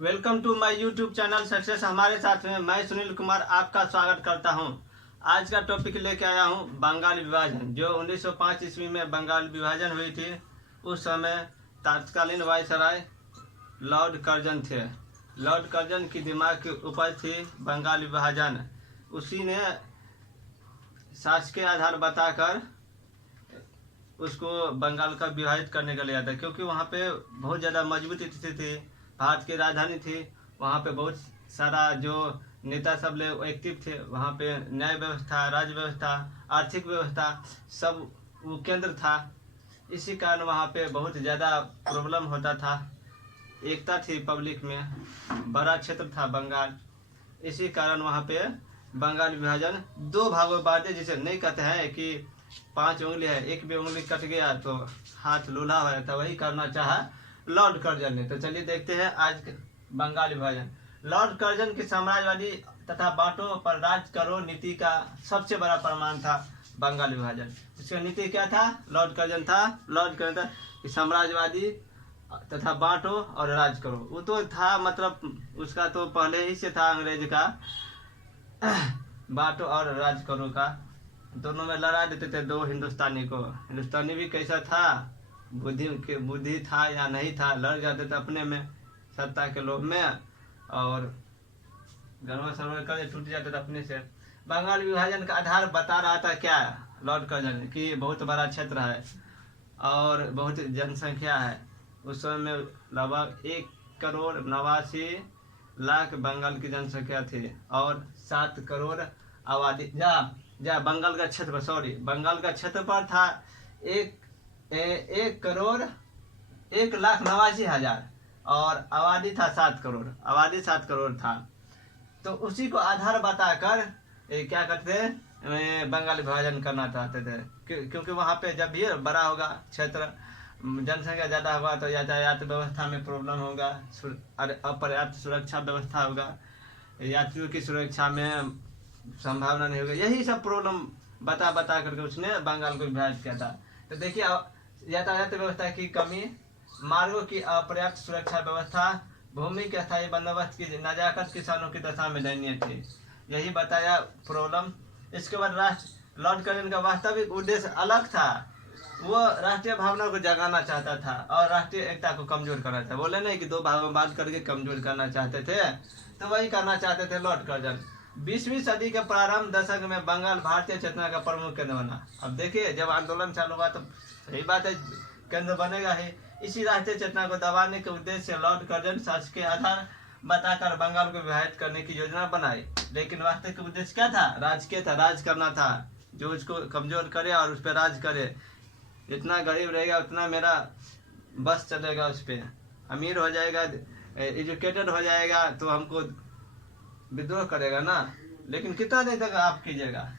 Welcome to my YouTube channel success. हमारे साथ में मैं सुनील कुमार आपका स्वागत करता हूं। आज का टॉपिक लेके आया हूं बंगाल विभाजन। जो 1905 ईस्वी में बंगाल विभाजन हुई थी, उस समय तत्कालीन वायसराय लॉर्ड कर्जन थे। लॉर्ड कर्जन की दिमाग की उपज थी बंगाल विभाजन। उसी ने शासकीय आधार बताकर उसको बंगाल का विभाजित करने का लिया था, क्योंकि वहाँ पे बहुत ज़्यादा मजबूत स्थिति थी। भारत की राजधानी थी, वहाँ पे बहुत सारा जो नेता सब लोग एक्टिव थे। वहाँ पे न्याय व्यवस्था, राज्य व्यवस्था, आर्थिक व्यवस्था सब वो केंद्र था। इसी कारण वहाँ पे बहुत ज़्यादा प्रॉब्लम होता था। एकता थी पब्लिक में, बड़ा क्षेत्र था बंगाल। इसी कारण वहाँ पे बंगाल विभाजन दो भागों में बांटे। जिसे नहीं कहते हैं कि 5 उंगली है, एक भी उंगली कट गया तो हाथ लूला हो जाता, वही करना चाहा लॉर्ड कर्जन ने। तो चलिए देखते हैं आज बंगाल विभाजन। लॉर्ड कर्जन की साम्राज्यवादी तथा बांटो पर राज करो नीति का सबसे बड़ा प्रमाण था बंगाल विभाजन। उसका नीति क्या था? लॉर्ड कर्जन था कि साम्राज्यवादी तथा बांटो और राज करो। वो तो था, मतलब उसका तो पहले ही से था अंग्रेज का बांटो और राज करो का। दोनों में लड़ा देते थे दो हिंदुस्तानी को। हिंदुस्तानी भी कैसा था, बुद्धि था या नहीं था, लड़ जाते थे अपने में सत्ता के लोभ में, और गरबा सरवर कर टूट जाते थे अपने से। बंगाल विभाजन का आधार बता रहा था क्या लॉर्ड कर्जन, कि बहुत बड़ा क्षेत्र है और बहुत जनसंख्या है। उस समय में लगभग 1,89,00,000 बंगाल की जनसंख्या थी और 7 करोड़ आबादी। बंगाल का क्षेत्र, बंगाल का क्षेत्रफल था 1,89,000 और आबादी था 7 करोड़। आबादी 7 करोड़ था। तो उसी को आधार बताकर क्या करते बंगाल विभाजन करना चाहते थे, क्योंकि वहाँ पे जब भी बड़ा होगा क्षेत्र, जनसंख्या ज़्यादा होगा तो यातायात व्यवस्था में प्रॉब्लम होगा, अपर्याप्त सुरक्षा व्यवस्था होगा, यात्रियों की सुरक्षा में संभावना नहीं होगी। यही सब प्रॉब्लम बता करके उसने बंगाल को विभाजित किया था। तो देखिए, यातायात व्यवस्था की कमी, मार्गों की अपर्याप्त सुरक्षा व्यवस्था, भूमि के अस्थायी बंदोबस्त की नजाकत किसानों की दशा में दयनीय थी। यही बताया प्रॉब्लम। इसके बाद लॉर्ड कर्जन का वास्तविक उद्देश्य अलग था। वो राष्ट्रीय भावना को जगाना चाहता था और राष्ट्रीय एकता को कमजोर करना था। बोले नहीं कि दो भागों में बांट करके कमजोर करना चाहते थे, तो वही करना चाहते थे लॉर्ड कर्जन। 20वीं सदी के प्रारंभ दशक में बंगाल भारतीय चेतना का प्रमुख केंद्र बना। अब देखिए, जब आंदोलन चालू हुआ तो सही बात है, केंद्र बनेगा ही। इसी राष्ट्रीय चेतना को दबाने के उद्देश्य से लॉर्ड कर्जन शासकीय आधार बताकर बंगाल को विभाजित करने की योजना बनाई। लेकिन वास्तविक उद्देश्य क्या था? राजकीय था, राज करना था, जो उसको कमजोर करे और उस पर राज करे। जितना गरीब रहेगा उतना मेरा बस चलेगा, उस पर अमीर हो जाएगा, एजुकेटेड हो जाएगा तो हमको विद्रोह करेगा ना। लेकिन कितना देर तक आप कीजिएगा?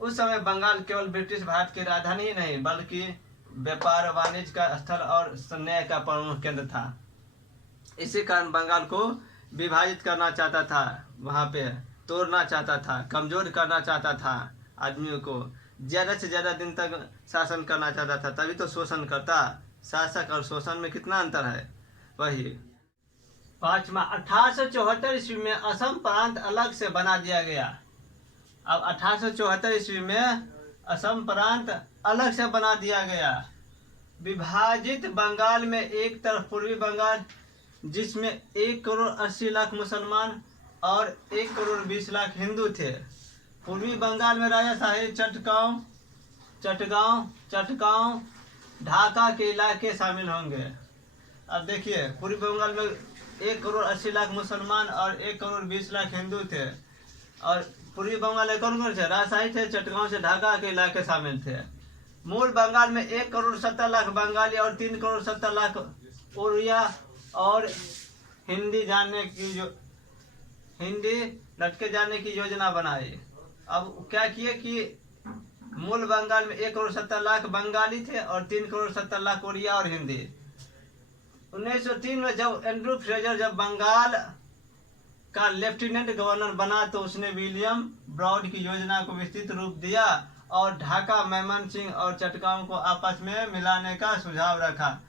उस समय बंगाल केवल ब्रिटिश भारत की राजधानी ही नहीं, बल्कि व्यापार वाणिज्य का स्थल और न्याय का प्रमुख केंद्र था। इसी कारण बंगाल को विभाजित करना चाहता था, वहाँ पे तोड़ना चाहता था, कमजोर करना चाहता था, आदमियों को ज़्यादा से ज़्यादा दिन तक शासन करना चाहता था। तभी तो शोषण करता। शासक और शोषण में कितना अंतर है। वही पाँचवा, 1874 ईस्वी में असम प्रांत अलग से बना दिया गया। अब 1874 ईस्वी में असम प्रांत अलग से बना दिया गया। विभाजित बंगाल में एक तरफ पूर्वी बंगाल, जिसमें 1,80,00,000 मुसलमान और 1,20,00,000 हिंदू थे। पूर्वी बंगाल में राजाशाही, चटगांव, ढाका के इलाके शामिल होंगे। अब देखिए, पूर्वी बंगाल में 1,80,00,000 मुसलमान और 1,20,00,000 हिंदू थे। और पूर्वी बंगाल में कौन कौन थे? राजशाही थे, चटगांव से ढाका के इलाके शामिल थे। मूल बंगाल में 1,70,00,000 बंगाली और 3,70,00,000 उड़िया और हिंदी लटके जाने की योजना बनाई। अब क्या किए कि मूल बंगाल में 1,70,00,000 बंगाली थे और 3,70,00,000 उड़िया और हिंदी। 1903 में जब एंड्रू फ्रेजर जब बंगाल का लेफ्टिनेंट गवर्नर बना, तो उसने विलियम ब्राउड की योजना को विस्तृत रूप दिया और ढाका, मैमनसिंह और चटगांव को आपस में मिलाने का सुझाव रखा।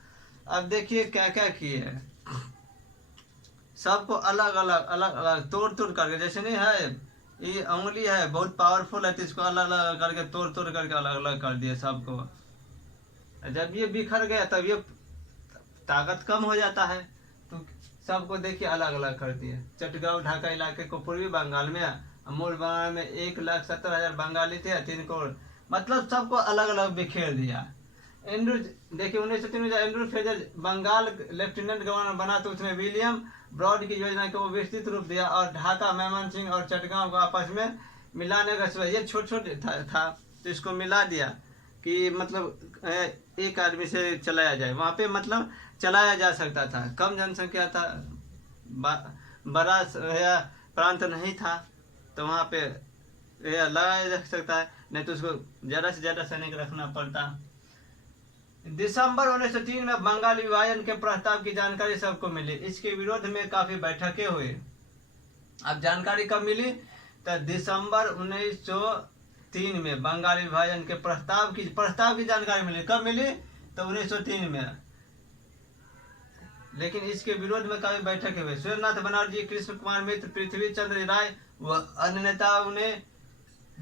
अब देखिए क्या क्या किए। सबको अलग अलग अलग अलग तोड़ तोड़ करके, जैसे नहीं है ये उंगली है बहुत पावरफुल है तो इसको अलग अलग करके तोड़ तोड़ करके अलग अलग कर दिया सबको। जब ये बिखर गया तब ये ताकत कम हो जाता है, तो सबको देखिए अलग अलग कर दिए। चटगांव ढाका इलाके को पूर्वी बंगाल में, मूल बंगाल में 1,70,000 बंगाली थे, 3 करोड़, मतलब सबको अलग अलग बिखेर दिया। एंड्रू देखिए 1903 में Andrew Fraser Bengal lieutenant governor बना तो उसने विलियम ब्रॉड की योजना को विस्तृत रूप दिया और ढाका, मयमनसिंह और चटगांव को आपस में मिलाने का सोचा। ये छोट छोट था तो इसको मिला दिया कि मतलब एक आदमी से चलाया जाए। वहाँ पे मतलब चलाया जा सकता था, कम जनसंख्या था, बड़ा प्रांत नहीं था, तो वहाँ पे लगाया जा सकता है, नहीं तो उसको ज़्यादा से ज़्यादा सैनिक रखना पड़ता। दिसंबर 1903 में बंगाल विभाजन के प्रस्ताव की जानकारी सबको मिली। इसके विरोध में काफी बैठकें हुई। अब जानकारी कब मिली? तो दिसंबर 1903 में बंगाल विभाजन के प्रस्ताव की जानकारी मिली। कब मिली? तो 1903 में। लेकिन इसके विरोध में काफी बैठकें हुई। सूर्यनाथ बनर्जी, कृष्ण कुमार मित्र, पृथ्वी चंद्र राय व अन्य नेताओं ने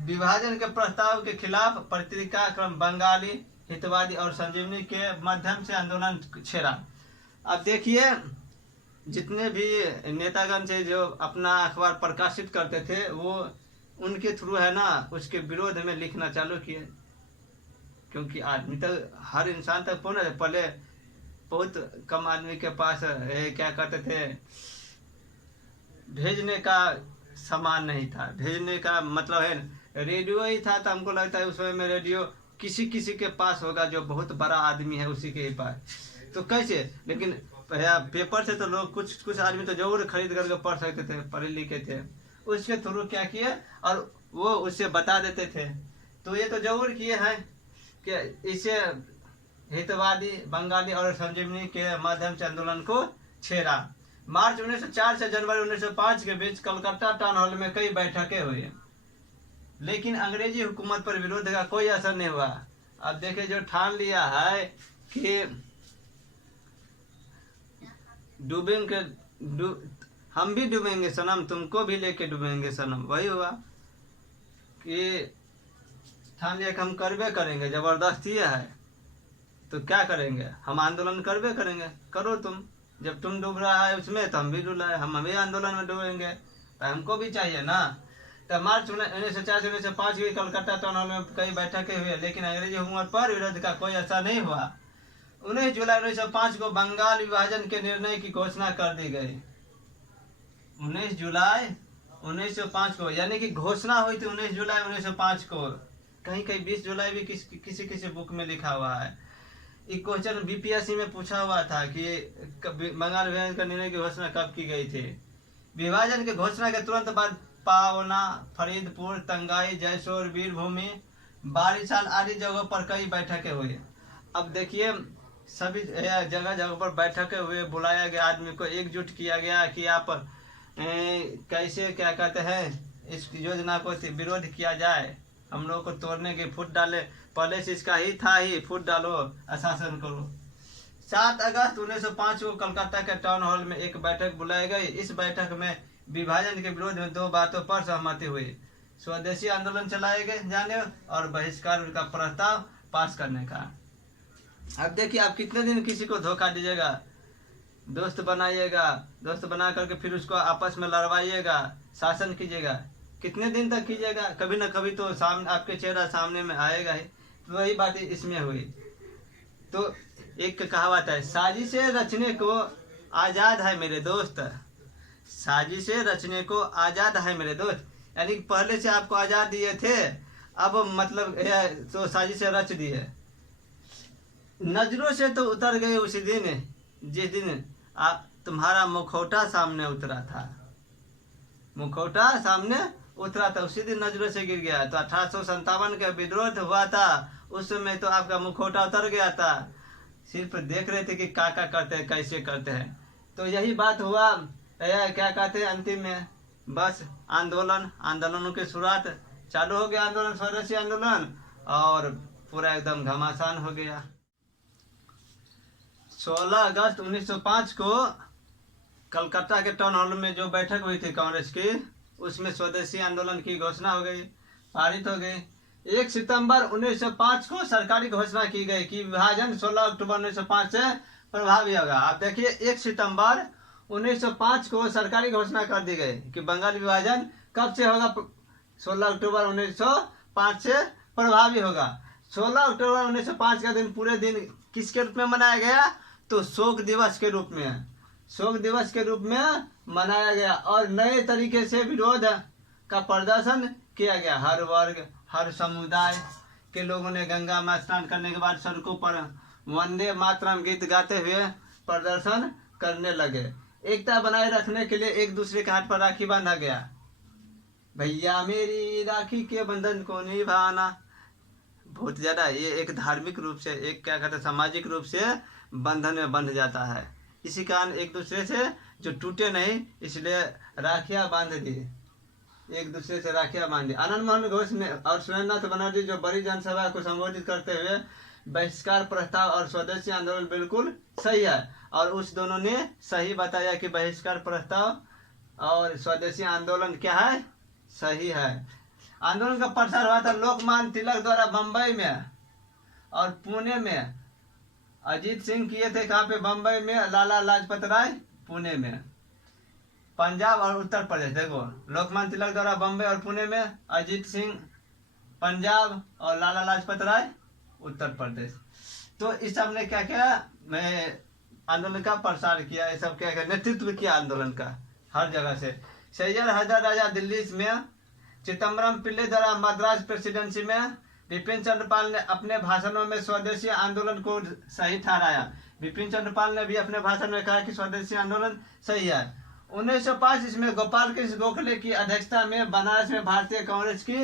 विभाजन के प्रस्ताव के खिलाफ पत्रिका क्रम बंगाली हितवादी और संजीवनी के माध्यम से आंदोलन छेड़ा। अब देखिए जितने भी नेतागण थे जो अपना अखबार प्रकाशित करते थे वो उनके थ्रू है ना उसके विरोध में लिखना चालू किए, क्योंकि आदमी तक हर इंसान तक पहुंचना। पहले बहुत कम आदमी के पास क्या कहते थे भेजने का सामान नहीं था। भेजने का मतलब है रेडियो ही था, तो हमको लगता है उस समय में रेडियो किसी किसी के पास होगा जो बहुत बड़ा आदमी है उसी के पास, तो कैसे। लेकिन पेपर से तो लोग कुछ आदमी तो जरूर खरीद करके पढ़ सकते थे, पढ़े लिखे थे, उसके थ्रू क्या किए और वो उससे बता देते थे। तो ये तो जरूर किए हैं कि इसे हितवादी बंगाली और संजीवनी के माध्यम से आंदोलन को छेड़ा। मार्च 1904 से जनवरी 1905 के बीच कलकत्ता टाउन हॉल में कई बैठकें हुई, लेकिन अंग्रेजी हुकूमत पर विरोध का कोई असर नहीं हुआ। अब देखिए जो ठान लिया है कि हम भी डूबेंगे सनम, तुमको भी लेके डूबेंगे सनम, वही हुआ कि ठान लिया कि हम करबे करेंगे। जबरदस्ती है तो क्या करेंगे, हम आंदोलन करबे करेंगे, करो तुम। जब तुम डूब रहा है उसमें तो हम भी डूब रहे हैं, हम भी आंदोलन में डूबेंगे, तो हमको भी चाहिए ना। तो मार्च 1904 से 1905 की कलकत्ता टाउन हॉल में कई बैठकें हुई, लेकिन अंग्रेजी हुकूमत पर विरोध का कोई असर नहीं हुआ। 19 जुलाई 1905 को बंगाल विभाजन के निर्णय की घोषणा कर दी गई। 19 जुलाई 1905 को, यानी कि घोषणा हुई थी 19 जुलाई 1905 को। कहीं कहीं 20 जुलाई भी किसी किसी बुक में लिखा हुआ है। एक क्वेश्चन बीपीएससी में पूछा हुआ था कि बंगाल विभाजन का निर्णय की घोषणा कब की गई थी। विभाजन की घोषणा के तुरंत बाद पावना, फरीदपुर, तंगाई, जयसोर, वीरभूमि, बारिशाल आदि जगहों पर कई बैठकें हुई। अब देखिए सभी जगह जगह पर बैठकें हुए, बुलाया गया, आदमी को एकजुट किया गया कि आप कैसे क्या कहते हैं इस योजना को विरोध किया जाए, हम लोग को तोड़ने की फुट डाले, पहले से इसका ही था ही, फुट डालो, अशासन करो। 7 अगस्त 1905 को कलकत्ता के टाउन हॉल में एक बैठक बुलाई गई। इस बैठक में विभाजन के विरोध में 2 बातों पर सहमति हुई: स्वदेशी आंदोलन चलाए गए जाने और बहिष्कार का प्रस्ताव पास करने का। अब देखिए आप कितने दिन किसी को धोखा दीजिएगा, दोस्त बनाइएगा, दोस्त बना करके फिर उसको आपस में लड़वाइएगा, शासन कीजिएगा, कितने दिन तक कीजिएगा, कभी ना कभी तो सामने आपके चेहरा सामने में आएगा ही। तो वही बात इसमें हुई। तो एक कहावत है, साजिशें रचने को आजाद है मेरे दोस्त, साजिशें रचने को आजाद है मेरे दोस्त, यानी पहले से आपको आजाद दिए थे, अब मतलब तो साजिशें रच दिए। नजरों से तो उतर गए उसी दिन जिस दिन आप तुम्हारा मुखौटा सामने उतरा था, मुखौटा सामने उतरा था, उसी दिन नजरों से गिर गया। तो 1857 का विद्रोह हुआ था, उस समय तो आपका मुखौटा उतर गया था, सिर्फ देख रहे थे कि क्या करते हैं, कैसे करते हैं। तो यही बात हुआ, क्या कहते हैं अंतिम में बस आंदोलनों की शुरुआत चालू हो गया, आंदोलन, स्वदेशी आंदोलन, और पूरा एकदम घमासान हो गया। 16 अगस्त 1905 को कलकत्ता के टाउन हॉल में जो बैठक हुई थी कांग्रेस की, उसमें स्वदेशी आंदोलन की घोषणा हो गई, पारित हो गई। 1 सितंबर 1905 को सरकारी घोषणा की गई कि विभाजन 16 अक्टूबर 1905 से प्रभावी होगा। आप देखिए 1 सितंबर 1905 को सरकारी घोषणा कर दी गई कि बंगाल विभाजन कब से होगा, 16 अक्टूबर 1905 से प्रभावी होगा। 16 अक्टूबर 1905 का दिन पूरे दिन किसके रूप में मनाया गया, तो शोक दिवस के रूप में, शोक दिवस के रूप में मनाया गया। और नए तरीके से विरोध का प्रदर्शन किया गया। हर वर्ग हर समुदाय के लोगों ने गंगा में स्नान करने के बाद सड़कों पर वंदे मातरम गीत गाते हुए प्रदर्शन करने लगे। एकता बनाए रखने के लिए एक दूसरे के हाथ पर राखी बांधा गया। भैया मेरी राखी के बंधन को निभाना, बहुत ज्यादा ये एक धार्मिक रूप से, एक क्या कहते हैं सामाजिक रूप से बंधन में बंध जाता है। इसी कारण एक दूसरे से जो टूटे नहीं, इसलिए राखियां बांध दी, एक दूसरे से राखियां बांध दी। आनंद मोहन घोष ने और सुरेंद्रनाथ बनर्जी जो बड़ी जनसभा को संबोधित करते हुए बहिष्कार प्रस्ताव और स्वदेशी आंदोलन बिल्कुल सही है, और उस दोनों ने सही बताया कि बहिष्कार प्रस्ताव और स्वदेशी आंदोलन क्या है, सही है। आंदोलन का प्रसार हुआ था लोकमान्य तिलक द्वारा बम्बई में और पुणे में। अजीत सिंह किए थे कहाँ पे, बम्बई में, लाला लाजपत राय पुणे में। पंजाब और उत्तर प्रदेश, देखो लोकमान्य तिलक द्वारा बम्बई और पुणे में, अजीत सिंह पंजाब और लाला लाजपत राय उत्तर प्रदेश। तो इस सब ने क्या किया, मैं आंदोलन का प्रसार किया, ये सब क्या किया, नेतृत्व किया आंदोलन का हर जगह से। सैयद हैदर राजा दिल्ली में, चिदम्बरम पिल्ले द्वारा मद्रास प्रेसिडेंसी में। बिपिन चंद्र पाल ने अपने भाषणों में स्वदेशी आंदोलन को सही ठहराया। बिपिन चंद्र पाल ने भी अपने भाषण में कहा कि स्वदेशी आंदोलन सही है। 1905 इसमें गोपाल कृष्ण गोखले की अध्यक्षता में बनारस में भारतीय कांग्रेस की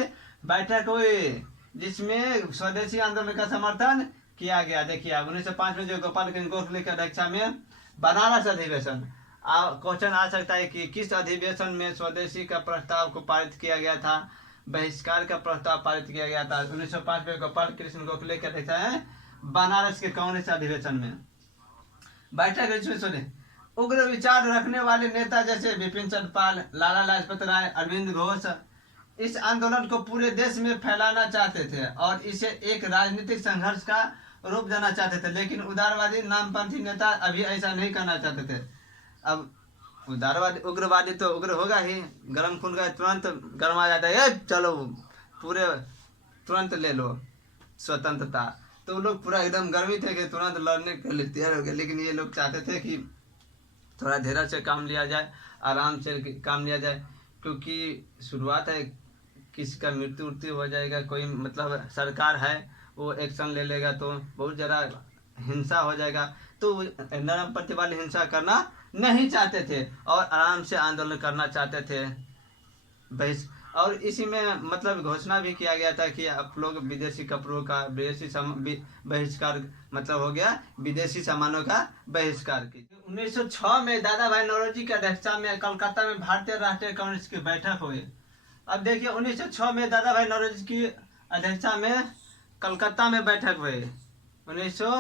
बैठक हुई, जिसमें स्वदेशी आंदोलन का समर्थन किया गया। देखिए 1905 में जो गोपाल कृष्ण गोखले की अध्यक्षता में बनारस अधिवेशन, क्वेश्चन आ सकता है कि किस अधिवेशन में स्वदेशी का प्रस्ताव को पारित किया गया था, बहिष्कार का प्रस्ताव पारित किया गया था। 1905 में गोपाल कृष्ण गोखले की अध्यक्षता है बनारस के कांग्रेस अधिवेशन में बैठक। इसमें सुने उग्र विचार रखने वाले नेता जैसे बिपिन चंद्र पाल, लाला लाजपत राय, अरविंद घोष इस आंदोलन को पूरे देश में फैलाना चाहते थे और इसे एक राजनीतिक संघर्ष का रूप देना चाहते थे। लेकिन उदारवादी नामपंथी नेता अभी ऐसा नहीं करना चाहते थे। अब उदारवादी उग्रवादी तो उग्र होगा ही, गर्म खून का तुरंत गर्म आ जाता है, चलो पूरे तुरंत ले लो स्वतंत्रता। तो लोग पूरा एकदम गर्मी थे कि तुरंत लड़ने के लिए तैयार हो गए। लेकिन ये लोग चाहते थे कि थोड़ा धीरे से काम लिया जाए, आराम से काम लिया जाए, क्योंकि शुरुआत है, किसी का मृत्यु उत्यु हो जाएगा, कोई मतलब सरकार है वो एक्शन ले लेगा तो बहुत ज़्यादा हिंसा हो जाएगा। तो नरम पत्ती वाली हिंसा करना नहीं चाहते थे और आराम से आंदोलन करना चाहते थे। और इसी में मतलब घोषणा भी किया गया था कि आप लोग विदेशी कपड़ों का बहिष्कार, मतलब हो गया विदेशी सामानों का बहिष्कार की। 1906 में दादा भाई नौरोजी की अध्यक्षता में कलकत्ता में भारतीय राष्ट्रीय कांग्रेस की बैठक हुई। अब देखिए 1906 में दादा भाई नौरोजी की अध्यक्षता में कलकत्ता में बैठक हुई। 1900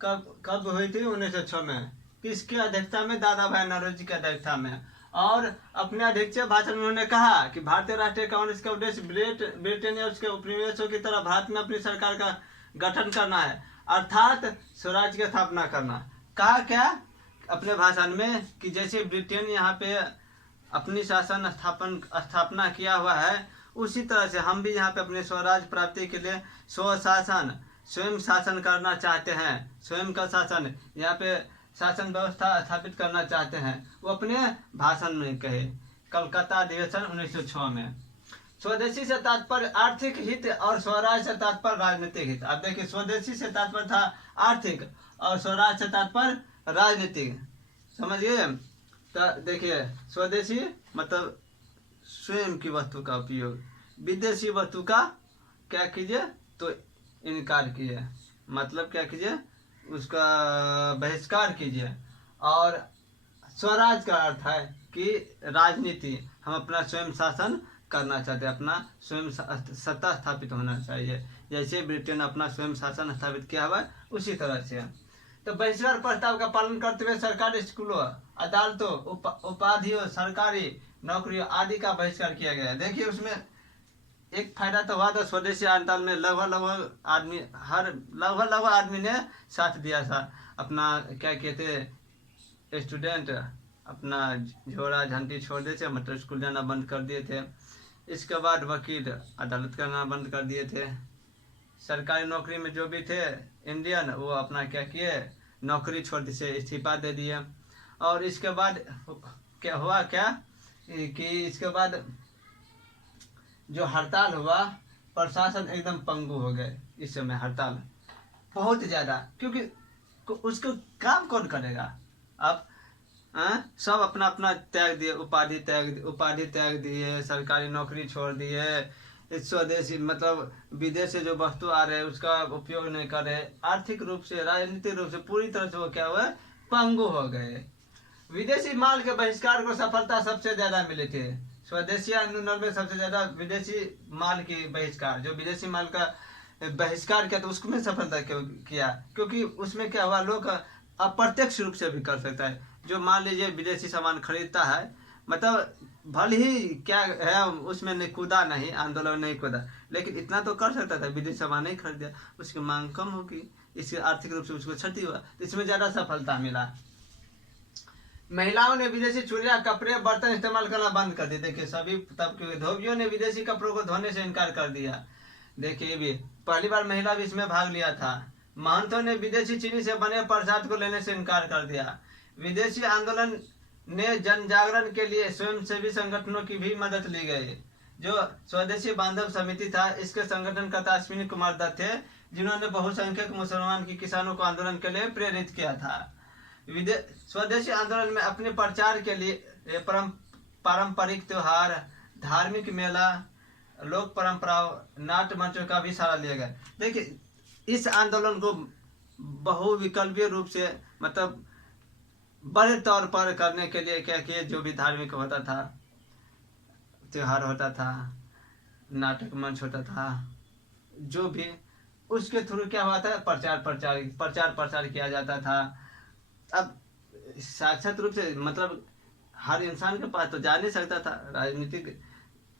कब हुई थी, 1906 में। किसकी अध्यक्षता में, दादा भाई नौरोजी की अध्यक्षता में। और अपने अध्यक्षीय भाषण में उन्होंने कहा कि भारतीय राष्ट्रीय कांग्रेस का उद्देश्य ब्रिटेन या उसके उपनिवेशों की तरह भारत में अपनी सरकार का गठन करना है, अर्थात स्वराज की स्थापना करना। कहा क्या अपने भाषण में कि जैसे ब्रिटेन यहाँ पे अपनी शासन स्थापना किया हुआ है, उसी तरह से हम भी यहाँ पे अपने स्वराज प्राप्ति के लिए स्वयं शासन करना चाहते हैं। स्वयं का शासन, यहाँ पे शासन व्यवस्था स्थापित करना चाहते हैं, वो अपने भाषण में कहे। कलकत्ता अधिवेशन 1906 में। स्वदेशी से तात्पर्य आर्थिक हित और स्वराज से तात्पर्य राजनीतिक हित। अब देखिए स्वदेशी से तात्पर्य था आर्थिक और स्वराज से तात्पर्य राजनीतिक, समझिए। तो देखिए स्वदेशी मतलब स्वयं की वस्तु का उपयोग, विदेशी वस्तु का क्या कीजिए तो इनकार कीजिए, मतलब क्या कीजिए उसका बहिष्कार कीजिए। और स्वराज का अर्थ है कि राजनीति, हम अपना स्वयं शासन करना चाहते हैं, अपना स्वयं सत्ता स्थापित होना चाहिए, जैसे ब्रिटेन अपना स्वयं शासन स्थापित किया हुआ है उसी तरह से। तो बहिष्कार प्रस्ताव का पालन करते हुए सरकारी स्कूलों, अदालतों, उपाधियों, सरकारी नौकरियों आदि का बहिष्कार किया गया। देखिए उसमें एक फायदा तो हुआ था, स्वदेशी आंदोलन में लगभग आदमी ने साथ दिया था। अपना क्या कहते स्टूडेंट अपना झोरा झंडी छोड़ दिए थे, मतलब स्कूल जाना बंद कर दिए थे। इसके बाद वकील अदालत करना बंद कर दिए थे। सरकारी नौकरी में जो भी थे इंडियन, वो अपना क्या किए, नौकरी छोड़ दी से इस्तीफा दे दिए। और इसके बाद क्या हुआ कि इसके बाद जो हड़ताल हुआ, प्रशासन एकदम पंगु हो गए इस समय, हड़ताल बहुत ज़्यादा, क्योंकि उसको काम कौन करेगा अब। सब अपना अपना त्याग दिए, उपाधि त्याग दिए, सरकारी नौकरी छोड़ दिए, स्वदेशी मतलब विदेश से जो वस्तु आ रहे हैं उसका उपयोग नहीं कर रहे, आर्थिक रूप से, राजनीतिक रूप से पूरी तरह से वो क्या हुआ, पंगु हो गए। विदेशी माल के बहिष्कार को सफलता सबसे ज्यादा मिली थी। स्वदेशी आंदोलन में सबसे ज्यादा विदेशी माल की बहिष्कार, जो विदेशी माल का बहिष्कार किया तो उसमें सफलता क्यों किया, क्योंकि उसमें क्या हुआ, लोग अप्रत्यक्ष रूप से भी कर सकता है। जो मान लीजिए विदेशी सामान खरीदता है, मतलब भले ही क्या है उसमें नहीं कूदा, नहीं आंदोलन नहीं कूदा, लेकिन इतना तो कर सकता था, विदेशी सामान नहीं खरीदा, उसकी मांग कम होगी, इसके आर्थिक रूप से उसको क्षति हुआ, तो इसमें ज़्यादा सफलता मिला। महिलाओं ने विदेशी चूड़ियाँ, कपड़े, बर्तन इस्तेमाल करना बंद कर दिए। देखिए सभी तबके के धोबियों ने विदेशी कपड़ों को धोने से इनकार कर दिया। देखिए भी पहली बार महिला भी इसमें भाग लिया था। महंतों ने विदेशी चीनी से बने प्रसाद को लेने से इनकार कर दिया। विदेशी आंदोलन ने जन जागरण के लिए स्वयंसेवी संगठनों की भी मदद ली गई। जो स्वदेशी बांधव समिति था, इसके संगठनकर्ता अश्विनी कुमार दत्त थे, जिन्होंने बहुसंख्यक मुसलमान की किसानों को आंदोलन के लिए प्रेरित किया था। स्वदेशी आंदोलन में अपने प्रचार के लिए पारंपरिक त्योहार, धार्मिक मेला, लोक परंपराओं, नाट्य मंचों का भी सहारा लिया गया। देखिए इस आंदोलन को बहुविकल्पीय रूप से, मतलब बड़े तौर पर करने के लिए क्या किए, जो भी धार्मिक होता था, त्योहार होता था, नाटक मंच होता था, जो भी उसके थ्रू क्या हुआ था, प्रचार किया जाता था। अब साक्षात रूप से मतलब हर इंसान के पास तो जा नहीं सकता था राजनीतिक,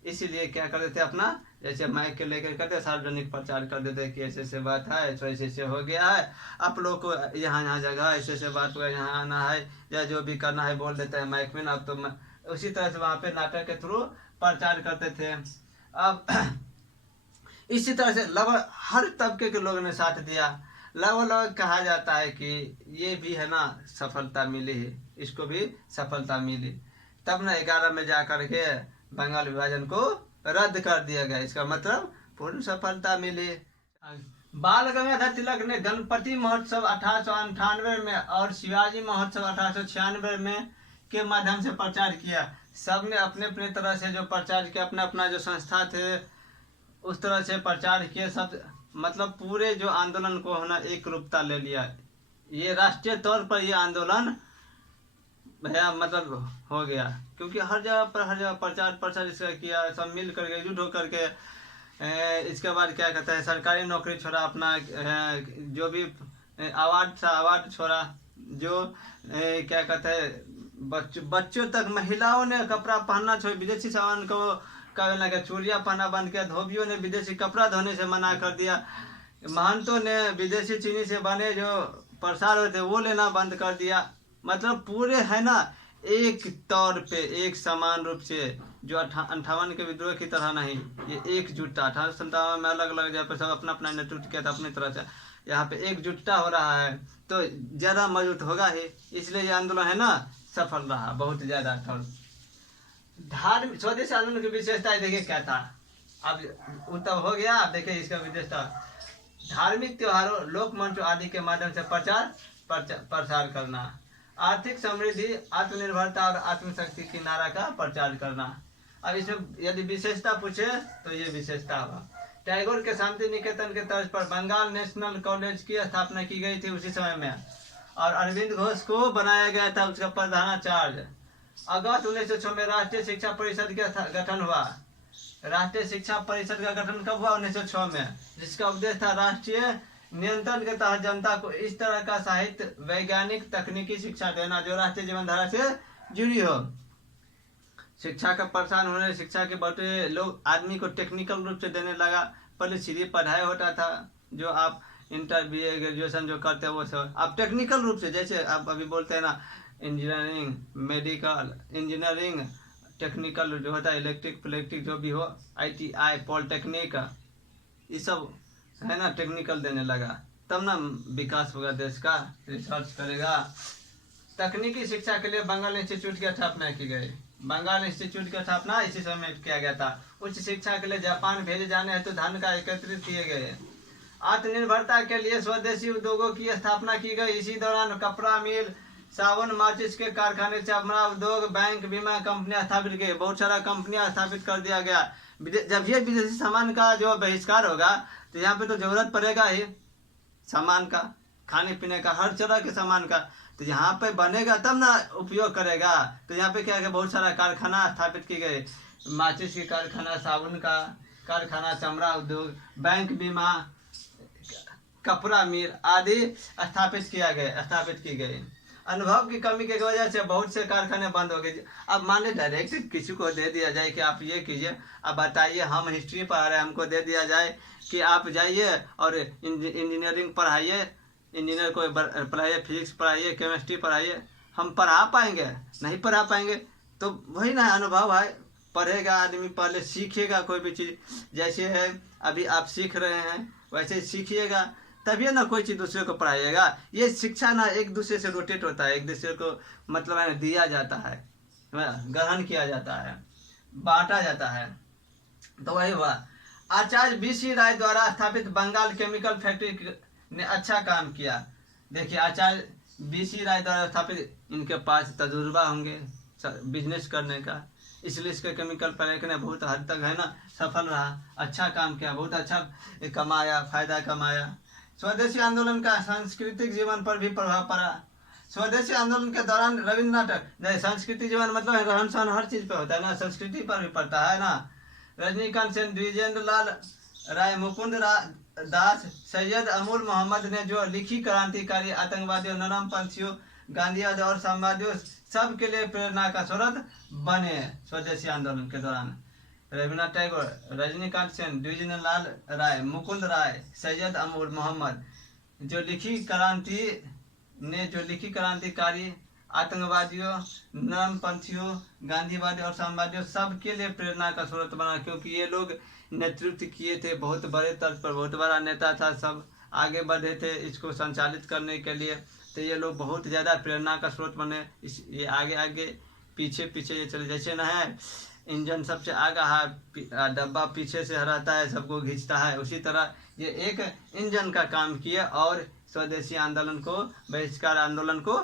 इसीलिए क्या करते थे, अपना जैसे माइक के लेकर करते सार्वजनिक प्रचार कर देते कि ऐसे ऐसे बात है, तो ऐसे ऐसे हो गया है, आप लोग को यहाँ यहाँ जगह ऐसे ऐसे बात हुआ, यहाँ आना है, या जो भी करना है बोल देते हैं माइक में ना। अब तो उसी तरह से वहाँ पे नाटक के थ्रू प्रचार करते थे। अब इसी तरह से लगभग हर तबके के लोगों ने साथ दिया। लगभग कहा जाता है कि ये भी है ना सफलता मिली है, इसको भी सफलता मिली, तब ना 11 में जा करके बंगाल विभाजन को रद्द कर दिया गया। इसका मतलब पूर्ण सफलता मिली। बाल गंगाधर तिलक ने गणपति महोत्सव 1898 में और शिवाजी महोत्सव 1896 में के माध्यम से प्रचार किया। सब ने अपने अपने तरह से जो प्रचार किया, अपना अपना जो संस्था थे उस तरह से प्रचार किए। सब मतलब पूरे जो आंदोलन को होना एक रूपता ले लिया। ये राष्ट्रीय तौर पर ये आंदोलन भैया मतलब हो गया, क्योंकि हर जगह प्रचार इसका किया, सब मिल करके एकजुट होकर के। इसके बाद क्या कहते हैं, सरकारी नौकरी छोड़ा, अपना जो भी अवार्ड था अवार्ड छोड़ा, जो क्या कहते हैं बच्चों तक, महिलाओं ने कपड़ा पहनना छोड़, विदेशी सामान को का चूड़ियाँ पहनना बंद किया, धोबियों ने विदेशी कपड़ा धोने से मना कर दिया, महंतों ने विदेशी चीनी से बने जो प्रसाद होते वो लेना बंद कर दिया। मतलब पूरे है ना एक तौर पे एक समान रूप से, जो 58 के विद्रोह की तरह नहीं, ये एकजुटता 1857 में अलग अलग जगह पर सब अपना अपना नेतृत्व किया था अपनी तरह से, यहाँ पे एकजुटता हो रहा है तो ज़्यादा मजबूत होगा ही, इसलिए ये आंदोलन है ना सफल रहा बहुत ज़्यादा। धार्मिक स्वदेशी आंदोलन की विशेषता देखिए क्या था, अब उत्तम हो गया। अब देखिए इसका विशेषता, धार्मिक त्योहारों, लोक मंचों आदि के माध्यम से प्रसार करना, आर्थिक समृद्धि, आत्मनिर्भरता और आत्मशक्ति की नारा का प्रचार करना। अब इसमें यदि विशेषता पूछे तो ये विशेषता हुआ। टैगोर के शांति निकेतन के तर्ज पर बंगाल नेशनल कॉलेज की स्थापना की गई थी उसी समय में, और अरविंद घोष को बनाया गया था उसका प्रधानाचार्य। अगस्त 1906 में राष्ट्रीय शिक्षा परिषद का गठन हुआ। राष्ट्रीय शिक्षा परिषद का गठन कब हुआ? 1906 में, जिसका उद्देश्य था राष्ट्रीय नियंत्रण के तहत जनता को इस तरह का साहित्य, वैज्ञानिक, तकनीकी शिक्षा देना जो राष्ट्रीय जीवन धारा से जुड़ी हो। शिक्षा का प्रसार होने, शिक्षा के बढ़ते लोग आदमी को टेक्निकल रूप से देने लगा। पहले सीधी पढ़ाई होता था, जो आप इंटर BA ग्रेजुएशन जो करते हैं वो सब आप टेक्निकल रूप से, जैसे आप अभी बोलते हैं ना इंजीनियरिंग, मेडिकल इंजीनियरिंग, टेक्निकल जो होता है इलेक्ट्रिक फिलेक्ट्रिक जो भी हो, ITI, पॉलिटेक्निक, ये सब है ना टेक्निकल देने लगा, तब ना विकास होगा देश का, रिसर्च करेगा। तकनीकी शिक्षा के लिए बंगाल इंस्टीट्यूट की स्थापना की गई। बंगाल इंस्टीट्यूट की स्थापना इसी समय में किया गया था। उच्च शिक्षा के लिए जापान भेजे जाने हेतु धन का एकत्रित किए गए। आत्मनिर्भरता के लिए स्वदेशी उद्योगों की स्थापना की गई। इसी दौरान कपड़ा मिल, साबुन, माचिस के कारखाने, चमड़ा उद्योग, बैंक, बीमा कंपनियां स्थापित की। बहुत सारा कंपनियां स्थापित कर दिया गया। जब ये विदेशी सामान का जो बहिष्कार होगा तो यहाँ पे तो जरूरत पड़ेगा ही सामान का, खाने पीने का, हर तरह के सामान का, तो यहाँ पे बनेगा तब ना उपयोग करेगा। तो यहाँ पे क्या है, बहुत सारा कारखाना स्थापित की गई। माचिस की कारखाना, साबुन का कारखाना, चमड़ा उद्योग, बैंक, बीमा, कपड़ा मिल आदि स्थापित की गई। अनुभव की कमी की वजह से बहुत से कारखाने बंद हो गए। अब मान ली डायरेक्ट किसी को दे दिया जाए कि आप ये कीजिए, अब बताइए, हम हिस्ट्री पढ़ा रहे हैं, हमको दे दिया जाए कि आप जाइए और इंजीनियरिंग पढ़ाइए, इंजीनियर को पढ़ाइए, फिजिक्स पढ़ाइए, केमिस्ट्री पढ़ाइए, हम पढ़ा पाएंगे? नहीं पढ़ा पाएंगे। तो वही ना अनुभव है, पढ़ेगा आदमी, पहले सीखेगा कोई भी चीज़। जैसे है अभी आप सीख रहे हैं वैसे सीखिएगा, तभी ना कोई चीज़ दूसरे को पढ़ाइएगा। ये शिक्षा ना एक दूसरे से रोटेट होता है, एक दूसरे को मतलब है दिया जाता है, ग्रहण किया जाता है, बांटा जाता है। तो वही हुआ। आचार्य BC राय द्वारा स्थापित बंगाल केमिकल फैक्ट्री ने अच्छा काम किया। देखिए आचार्य BC राय द्वारा स्थापित, इनके पास तजुर्बा होंगे बिजनेस करने का, इसलिए इसके केमिकल फैक्ट्री ने बहुत हद तक है ना सफल रहा, अच्छा काम किया, बहुत अच्छा कमाया, फायदा कमाया। स्वदेशी आंदोलन का सांस्कृतिक जीवन पर भी प्रभाव पड़ा। स्वदेशी आंदोलन के दौरान रविन्द्रनाथ, सांस्कृतिक जीवन मतलब रहन सहन हर चीज पे होता है ना, संस्कृति पर भी पड़ता है ना। रजनीकांत सेन, द्विजेंद्र लाल राय, मुकुंद दास, सैयद अमूल मोहम्मद ने जो लिखी क्रांतिकारी आतंकवादियों, नरमपंथियों, गांधीवाद और साम्यवादियों सबके लिए प्रेरणा का स्रोत बने। स्वदेशी आंदोलन के दौरान रविन्द्रनाथ टैगोर, रजनीकांत सेन, द्विजेंद्र लाल राय, मुकुंद राय, सैयद अमूल मोहम्मद जो लिखी क्रांतिकारी आतंकवादियों, नरमपंथियों, गांधीवादी और साम्यवादियों सबके लिए प्रेरणा का स्रोत बना, क्योंकि ये लोग नेतृत्व किए थे, बहुत बड़े तर्ज पर, बहुत बड़ा नेता था, सब आगे बढ़े थे इसको संचालित करने के लिए। तो ये लोग बहुत ज़्यादा प्रेरणा का स्रोत बने। ये आगे पीछे ये चले, जैसे ना है इंजन सबसे आगे है, डब्बा पीछे से रहता है, सबको खींचता है, उसी तरह ये एक इंजन का काम किए और स्वदेशी आंदोलन को, बहिष्कार आंदोलन को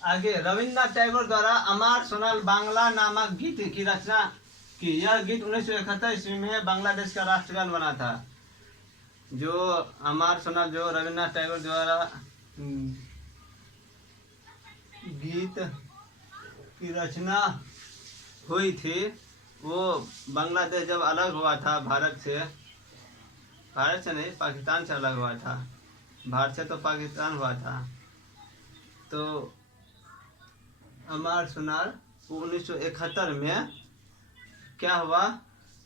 आगे रविन्द्रनाथ टैगोर द्वारा अमार सोनाल बांग्ला नामक गीत की रचना की। यह गीत 1971 ईस्वी में बांग्लादेश का राष्ट्रगान बना था। जो अमार सोनाल जो रविन्द्रनाथ टैगोर द्वारा गीत की रचना हुई थी, वो बांग्लादेश जब अलग हुआ था भारत से नहीं, पाकिस्तान से अलग हुआ था, भारत से तो पाकिस्तान हुआ था, तो अमार सोनाल 1971 में क्या हुआ,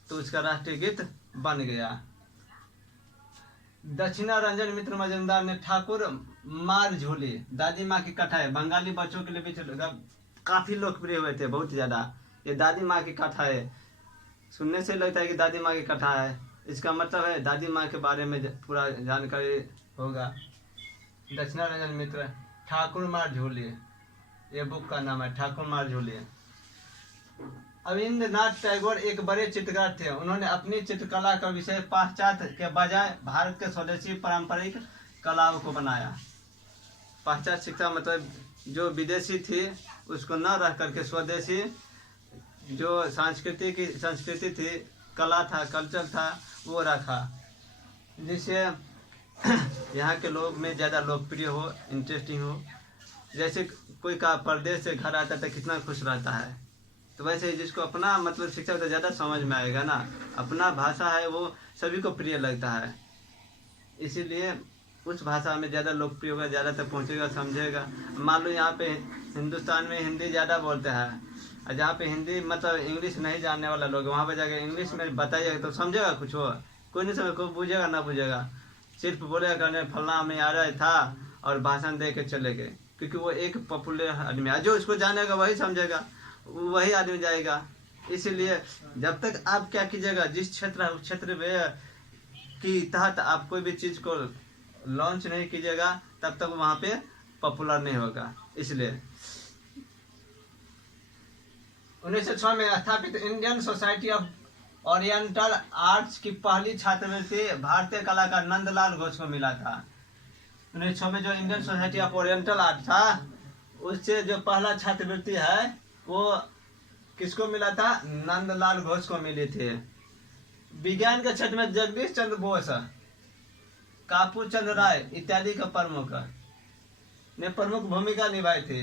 तो उसका राष्ट्रीय गीत बन गया। दक्षिणा रंजन मित्र मजुमदार ने ठाकुर मार झोली, दादी माँ की कथाएं बंगाली बच्चों के लिए भी काफी लोकप्रिय हुए थे, बहुत ज्यादा। ये दादी माँ की कथा है, सुनने से लगता है कि दादी माँ की कथा है, इसका मतलब है दादी माँ के बारे में पूरा जानकारी होगा। दक्षिणा रंजन मित्र, ठाकुर मार झोली, ये बुक का नाम है, ठाकुर मार झोली। रविन्द्रनाथ टैगोर एक बड़े चित्रकार थे। उन्होंने अपनी चित्रकला का विषय पाश्चात्य के बजाय भारत के स्वदेशी पारंपरिक कलाओं को बनाया। पाश्चात्य शिक्षा मतलब जो विदेशी थी उसको न रह करके स्वदेशी जो संस्कृति थी, कला था, कल्चर था, वो रखा, जिससे यहाँ के लोग में ज़्यादा लोकप्रिय हो, इंटरेस्टिंग हो। जैसे कोई का परदेश से घर आता था कितना खुश रहता है, तो वैसे जिसको अपना मतलब शिक्षा तो ज़्यादा समझ में आएगा ना, अपना भाषा है वो सभी को प्रिय लगता है। इसीलिए उस भाषा में ज़्यादा लोकप्रिय होगा, ज़्यादा तक पहुँचेगा, समझेगा। मान लो यहाँ पे हिंदुस्तान में हिंदी ज़्यादा बोलते हैं, और जहाँ पे हिंदी मतलब इंग्लिश नहीं जानने वाला लोग वहाँ पे जाके इंग्लिश में बताइएगा तो समझेगा कुछ हो? कोई नहीं समझ, कोई पूछेगा ना पूछेगा, सिर्फ बोलेगा करने फलना में आ रहा था और भाषण दे के चले गए, क्योंकि वो एक पॉपुलर आदमी है, जो उसको जानेगा वही समझेगा, वही आदमी जाएगा। इसीलिए जब तक आप क्या कीजिएगा, जिस क्षेत्र है उस क्षेत्र में की तहत आप कोई भी चीज़ को लॉन्च नहीं कीजिएगा तब तक वहाँ पे पॉपुलर नहीं होगा। इसलिए 1906 में स्थापित Indian society of oriental arts की पहली छात्रवृत्ति भारतीय कलाकार नंदलाल घोष को मिला था। 1906 में जो Indian society of oriental art था, उससे जो पहला छात्रवृत्ति है वो किसको मिला था? नंदलाल घोष को मिली थी। विज्ञान के क्षेत्र में जगदीश चंद्र बोस, कापू चंद्र राय इत्यादि का प्रमुख ने प्रमुख भूमिका निभाई थी।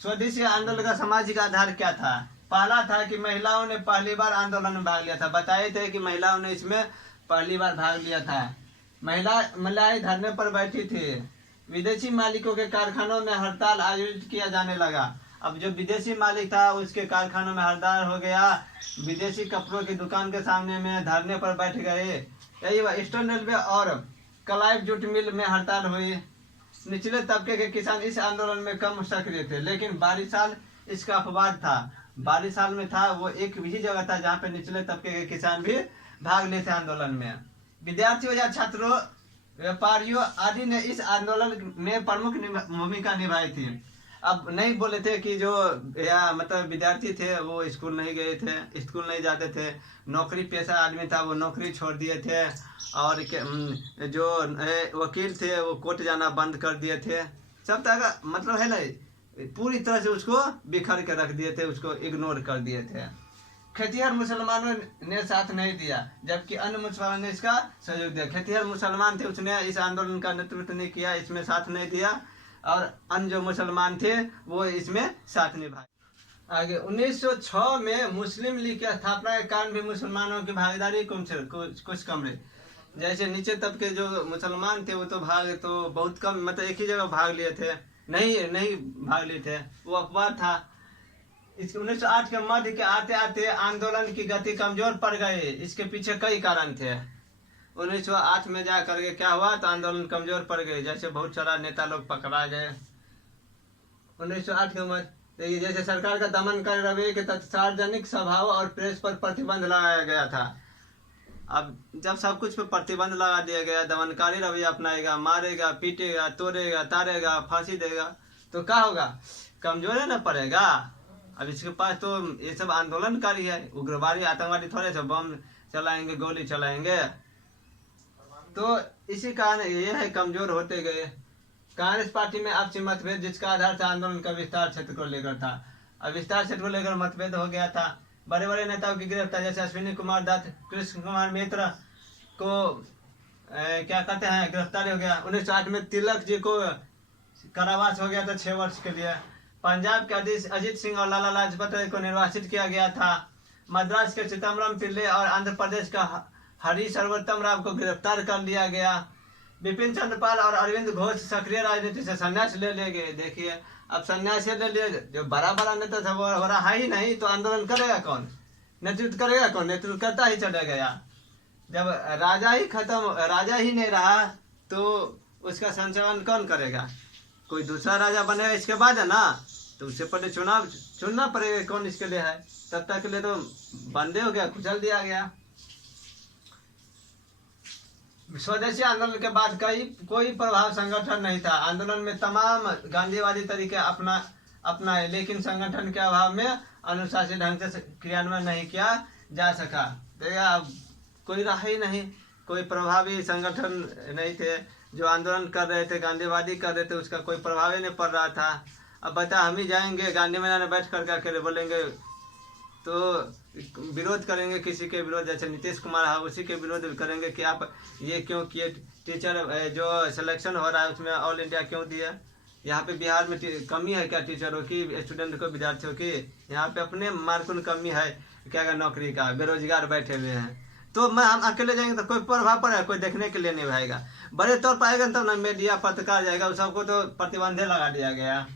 स्वदेशी आंदोलन का सामाजिक आधार क्या था? पहला था कि महिलाओं ने पहली बार आंदोलन में भाग लिया था। बताए थे कि महिलाओं ने इसमें पहली बार भाग लिया था। महिलाएं धरने पर बैठी थी। विदेशी मालिकों के कारखानों में हड़ताल आयोजित किया जाने लगा। अब जो विदेशी मालिक था उसके कारखानों में हड़ताल हो गया, विदेशी कपड़ों की दुकान के सामने में धरने पर बैठ गए। यही ईस्टर्न रेलवे और कलाइव जूट मिल में हड़ताल हुई। निचले तबके के किसान इस आंदोलन में कम सक्रिय थे, लेकिन 12 साल इसका अपवाद था। 12 साल में था वो एक भी जगह था जहाँ पे निचले तबके के किसान भी भाग लेते आंदोलन में। विद्यार्थियों या छात्रों, व्यापारियों आदि ने इस आंदोलन में प्रमुख भूमिका निभाई थी। अब नहीं बोले थे कि जो या मतलब विद्यार्थी थे वो स्कूल नहीं गए थे, स्कूल नहीं जाते थे, नौकरी पेशा आदमी था वो नौकरी छोड़ दिए थे, और जो वकील थे वो कोर्ट जाना बंद कर दिए थे। सब तरह का मतलब है ना, पूरी तरह से उसको बिखर के रख दिए थे, उसको इग्नोर कर दिए थे। खेतिहर मुसलमानों ने साथ नहीं दिया, जबकि अन्य मुसलमानों ने इसका सहयोग दिया। खेतिहर मुसलमान थे, उसने इस आंदोलन का नेतृत्व नहीं किया, इसमें साथ नहीं दिया, और अन्य जो मुसलमान थे वो इसमें साथ निभाए। आगे 1906 में मुस्लिम लीग की स्थापना के कारण भी मुसलमानों की भागीदारी कुछ कम रही। जैसे नीचे तबके जो मुसलमान थे वो तो बहुत कम, मतलब एक ही जगह भाग लिए थे, नहीं भाग लिए थे, वो अपवाद था। इस 1908 के मध्य के आते आते आंदोलन की गति कमजोर पड़ गई। इसके पीछे कई कारण थे। 1908 में जा करके क्या हुआ, तो आंदोलन कमजोर पड़ गई, जैसे बहुत सारा नेता लोग पकड़ा गए। 1908 के मध्य जैसे सरकार का दमन कर रवैये के तहत सार्वजनिक सभाओं और प्रेस पर प्रतिबंध लगाया गया था। अब जब सब कुछ पे प्रतिबंध लगा दिया गया, दमनकारी रवैया अपनाएगा, मारेगा, पीटेगा, तोड़ेगा, तारेगा, फांसी देगा, तो क्या होगा? कमजोर न पड़ेगा। अब इसके पास तो ये सब आंदोलनकारी है, उग्रवादी आतंकवादी थोड़े से बम चलाएंगे, गोली चलाएंगे। तो इसी कारण ये है कमजोर होते गए। कांग्रेस पार्टी में आपसी मतभेद, जिसका आधार था आंदोलन का विस्तार क्षेत्र को लेकर था। अब विस्तार क्षेत्र को लेकर मतभेद हो गया था। बड़े बड़े नेताओं की गिरफ्तार, जैसे अश्विनी कुमार दत्त, कृष्ण कुमार मित्र को क्या कहते हैं, गिरफ्तारी हो गया। 1908 में तिलक जी को कारावास हो गया था 6 वर्ष के लिए। पंजाब के अजीत सिंह और लाला लाजपत राय को निर्वासित किया गया था। मद्रास के चिदम्बरम पिल्ले और आंध्र प्रदेश का हरि सर्वोत्तम राव को गिरफ्तार कर लिया गया। बिपिन चंद्रपाल और अरविंद घोष सक्रिय राजनीति से संन्यास ले गए। देखिए अब संन्यास ले लिए, जो बड़ा बड़ा नेता था वो रहा ही नहीं, तो आंदोलन करेगा कौन? नेतृत्व करेगा कौन? नेतृत्व करता ही चला गया। जब राजा ही नहीं रहा तो उसका संचालन कौन करेगा? कोई दूसरा राजा बनेगा इसके बाद, है ना, तो उससे पहले चुनाव चुनना पड़ेगा कौन इसके लिए है। तब तक के लिए तो बंदे हो गया, कुचल दिया गया। स्वदेशी आंदोलन के बाद कोई प्रभाव संगठन नहीं था। आंदोलन में तमाम गांधीवादी तरीके अपनाए, लेकिन संगठन के अभाव में अनुशासित ढंग से क्रियान्वयन नहीं किया जा सका। तो अब कोई रहा ही नहीं, कोई प्रभावी संगठन नहीं थे। जो आंदोलन कर रहे थे, गांधीवादी कर रहे थे, उसका कोई प्रभाव ही नहीं पड़ रहा था। अब बता, हम ही जाएंगे गांधी मैदान में बैठ कर के बोलेंगे तो विरोध करेंगे किसी के विरोध, जैसे नीतीश कुमार है उसी के विरोध करेंगे कि आप ये क्यों किए, टीचर जो सिलेक्शन हो रहा है उसमें ऑल इंडिया क्यों दिया, यहाँ पे बिहार में कमी है क्या टीचरों की, स्टूडेंट को, विद्यार्थियों की? यहाँ पे अपने मार्कुल कमी है क्या नौकरी का, बेरोजगार बैठे हुए हैं। तो मैं हम अकेले जाएंगे तो कोई प्रभाव पड़ेगा, कोई देखने के लिए नहीं रहेगा। बड़े तौर पर आएगा तब ना मीडिया पत्रकार जाएगा, उस सबको तो प्रतिबंधे लगा दिया गया।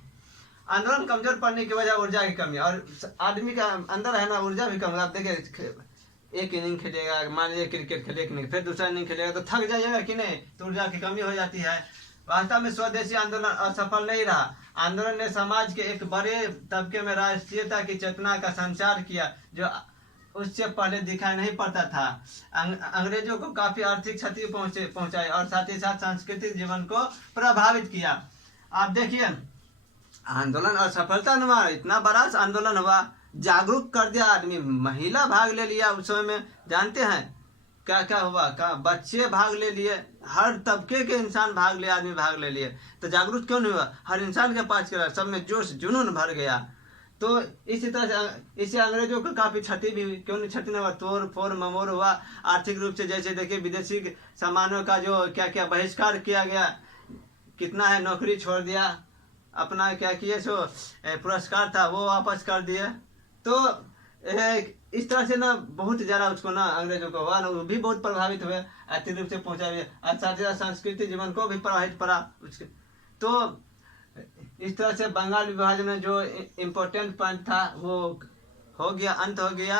आंदोलन कमजोर पड़ने की वजह ऊर्जा की कमी, और आदमी का अंदर है ना ऊर्जा भी कम। आप देखिए एक इनिंग खेलेगा, मान लीजिए क्रिकेट खेले एक इनिंग, फिर दूसरा इनिंग खेलेगा तो थक जाएगा कि नहीं, तो ऊर्जा की कमी हो जाती है। वास्तव में स्वदेशी आंदोलन असफल नहीं रहा। आंदोलन ने समाज के एक बड़े तबके में राष्ट्रीयता की चेतना का संचार किया, जो उससे पहले दिखाई नहीं पड़ता था। अंग्रेजों को काफी आर्थिक क्षति पहुंचाई और साथ ही साथ सांस्कृतिक जीवन को प्रभावित किया। आप देखिए आंदोलन असफलता हुआ, इतना बड़ा आंदोलन हुआ, जागरूक कर दिया आदमी, महिला भाग ले लिया उस समय में। जानते हैं क्या क्या हुआ, क्या बच्चे भाग ले लिए, हर तबके के इंसान भाग ले, आदमी भाग ले लिए। तो जागरूक क्यों नहीं हुआ, हर इंसान के पास करा, सब में जोश जुनून भर गया। तो इसी तरह से इससे अंग्रेजों को काफी क्षति भी हुई, क्यों नहीं क्षति नहीं हुआ, तोड़ फोड़ ममोड़ हुआ आर्थिक रूप से। जैसे देखिए विदेशी सामानों का जो क्या क्या बहिष्कार किया गया, कितना है नौकरी छोड़ दिया, अपना क्या किए सो पुरस्कार था वो वापस कर दिए। तो इस तरह से ना बहुत ज़्यादा उसको ना अंग्रेजों को हुआ ना, वो भी बहुत प्रभावित हुए, आर्थिक रूप से पहुंचा हुए, और साथ ही साथ सांस्कृतिक जीवन को भी प्रभावित पड़ा उसके। तो इस तरह से बंगाल विभाजन में जो इम्पोर्टेंट पॉइंट था वो हो गया, अंत हो गया।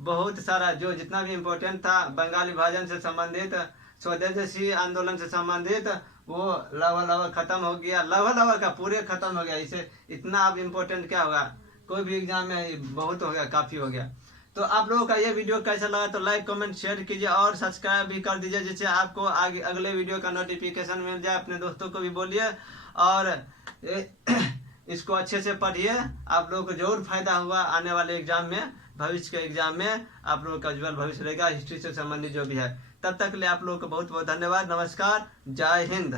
बहुत सारा जो जितना भी इम्पोर्टेंट था बंगाल विभाजन से संबंधित, स्वदेशी आंदोलन से संबंधित, वो लगभग खत्म हो गया, लगभग का पूरे खत्म हो गया। इसे इतना अब इम्पोर्टेंट क्या होगा, कोई भी एग्जाम में बहुत हो गया, काफ़ी हो गया। तो आप लोगों का ये वीडियो कैसा लगा तो लाइक कमेंट शेयर कीजिए और सब्सक्राइब भी कर दीजिए, जिससे आपको आगे अगले वीडियो का नोटिफिकेशन मिल जाए। अपने दोस्तों को भी बोलिए और इसको अच्छे से पढ़िए, आप लोगों को जरूर फायदा होगा आने वाले एग्जाम में, भविष्य के एग्जाम में आप लोगों का उज्जवल भविष्य रहेगा हिस्ट्री से संबंधित जो भी है। तब तक के लिए आप लोगों को बहुत बहुत धन्यवाद, नमस्कार, जय हिंद।